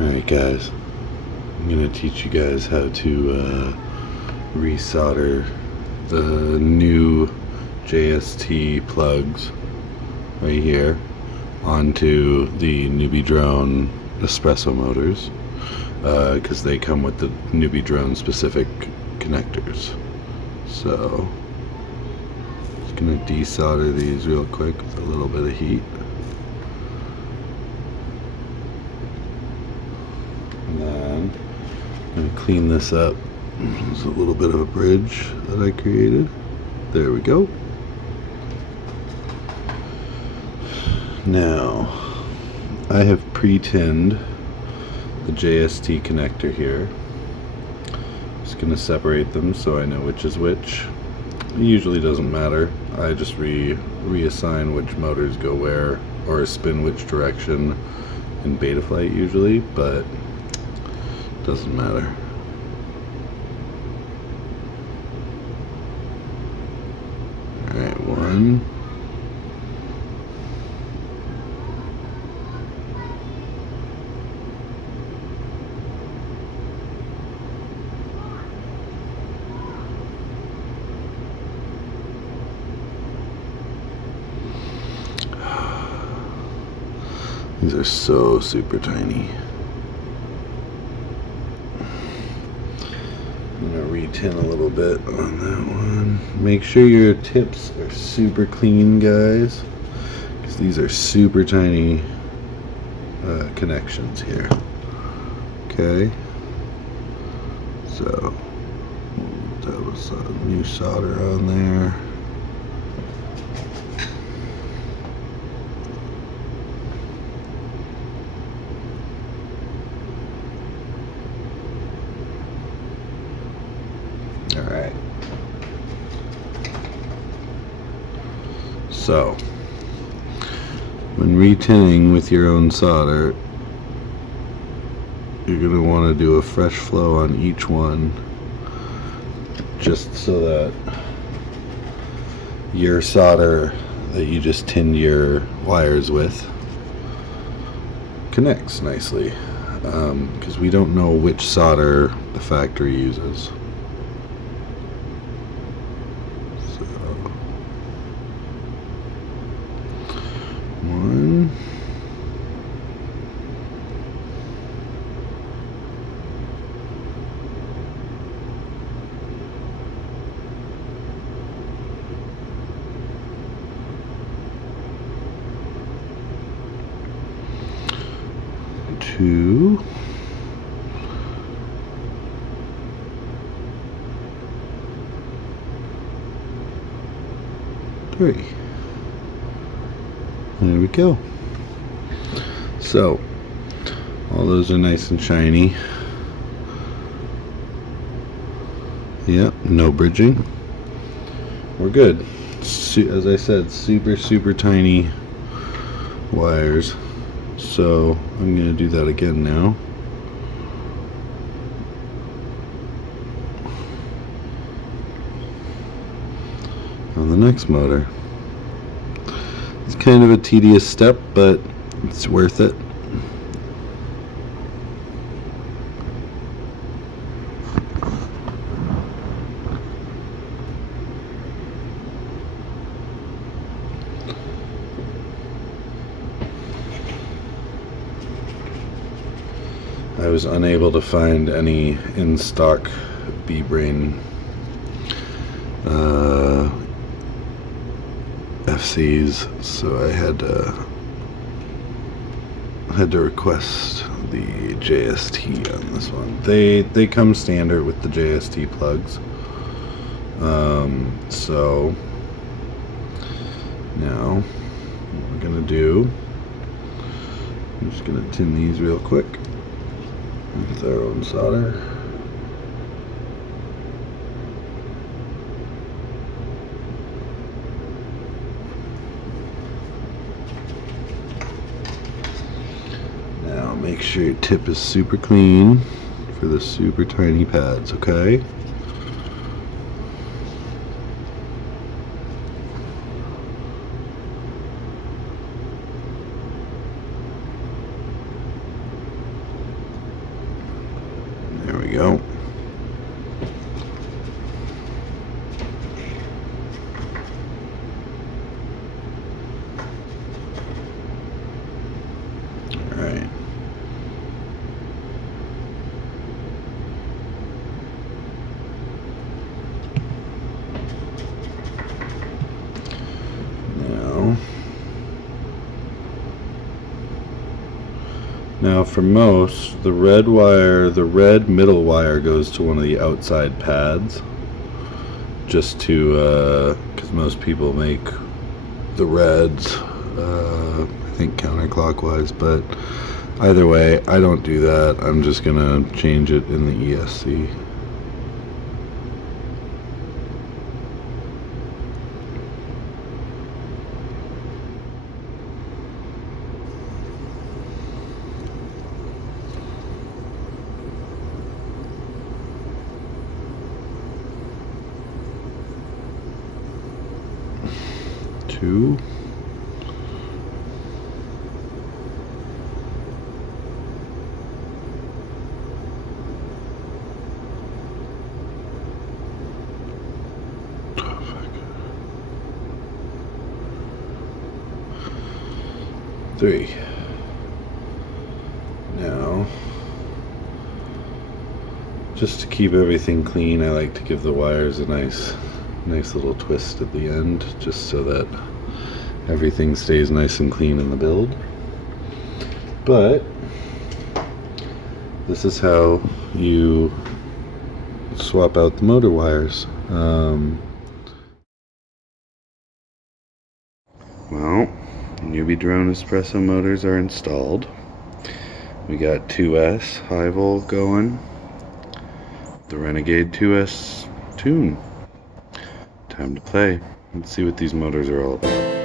Alright guys, I'm going to teach you guys how to resolder the new JST plugs right here onto the NewbeeDrone Espresso motors, because they come with the NewbeeDrone specific connectors. So just going to desolder these real quick with a little bit of heat. And then I'm going to clean this up. There's a little bit of a bridge that I created. There we go. Now, I have pre-tinned the JST connector here. Just going to separate them so I know which is which. It usually doesn't matter. I just reassign which motors go where, or spin which direction in Betaflight usually, but it doesn't matter. Alright, one. These are so super tiny. I'm gonna re-tin a little bit on that one. Make sure your tips are super clean, guys, because these are super tiny connections here. Okay, so that was a new solder on there. Alright, so when retinning with your own solder, you're going to want to do a fresh flow on each one, just so that your solder that you just tinned your wires with connects nicely, because we don't know which solder the factory uses. One. Two. Three. There we go. So all those are nice and shiny. Yep, no bridging. We're good. As I said, super tiny wires. So I'm going to do that again now. On the next motor. It's kind of a tedious step, but it's worth it. I was unable to find any in-stock B-Brain FCs, so I had to request the JST on this one. They come standard with the JST plugs. So now what we're gonna do, I'm just gonna tin these real quick with our own solder. Now make sure your tip is super clean for the super tiny pads, okay? we go. Alright. Now for most, the red wire, the red middle wire goes to one of the outside pads, just to, because most people make the reds, I think counterclockwise, but either way, I don't do that. I'm just gonna change it in the ESC. Two. Three. Now, just to keep everything clean, I like to give the wires a nice little twist at the end, just so that everything stays nice and clean in the build. But this is how you swap out the motor wires. Well, NewbeeDrone Espresso motors are installed. We got 2S high volt going, the Renegade 2S tune. Time to play. Let's see what these motors are all about.